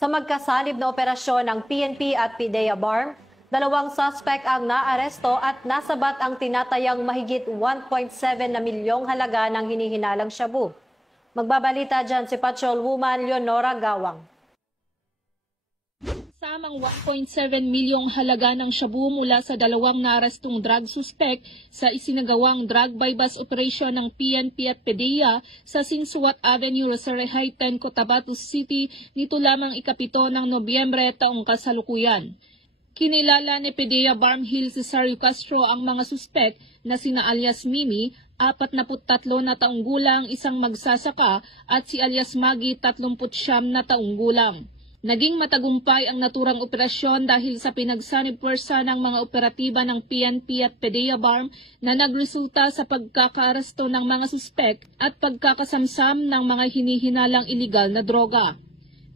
Sa magkasalib na operasyon ng PNP at PDEA BARM, dalawang suspect ang naaresto at nasabat ang tinatayang mahigit 1.7 na milyong halaga ng hinihinalang shabu. Magbabalita dyan si Patrolwoman Leonora Gawang. Samang 1.7 milyong halaga ng shabu mula sa dalawang naarestong drug suspect sa isinagawang drug bypass operation ng PNP at PDEA sa Sinsuat Avenue, Rosario, Cotabato City nito lamang ikapito ng Nobyembre taong kasalukuyan. Kinilala ni PDEA BARM Hill Cesario Castro ang mga suspect na sina alias Mimi, 43 na taong gulang, isang magsasaka, at si alias Maggie, 39 na taong gulang. Naging matagumpay ang naturang operasyon dahil sa pinagsanib puwersa ng mga operatiba ng PNP at PDEA BARM na nagresulta sa pagkakaaresto ng mga suspek at pagkakasamsam ng mga hinihinalang iligal na droga.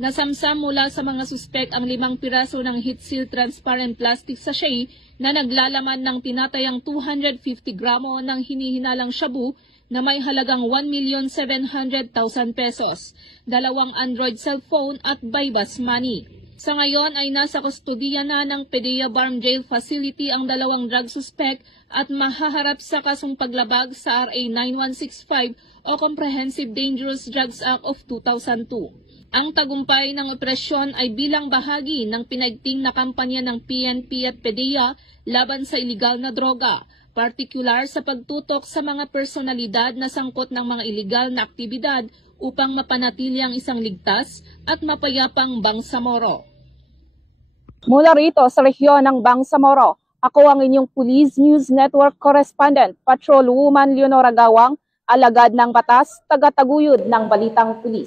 Nasamsam mula sa mga suspek ang 5 piraso ng heat seal transparent plastic sachet na naglalaman ng tinatayang 250 gramo ng hinihinalang shabu na may halagang 1,700,000 pesos, 2 Android cellphone at bypass money. Sa ngayon ay nasa kustodiya na ng PDEA BARM Jail Facility ang dalawang drug suspect at mahaharap sa kasong paglabag sa RA 9165 o Comprehensive Dangerous Drugs Act of 2002. Ang tagumpay ng operasyon ay bilang bahagi ng pinaigting na kampanya ng PNP at PDEA laban sa iligal na droga, partikular sa pagtutok sa mga personalidad na sangkot ng mga iligal na aktibidad upang mapanatili ang isang ligtas at mapayapang Bangsamoro. Mula rito sa rehiyon ng Bangsamoro, ako ang inyong Police News Network Correspondent, Patrolwoman Leonora Gawang, alagad ng batas, tagataguyod ng Balitang Pulis.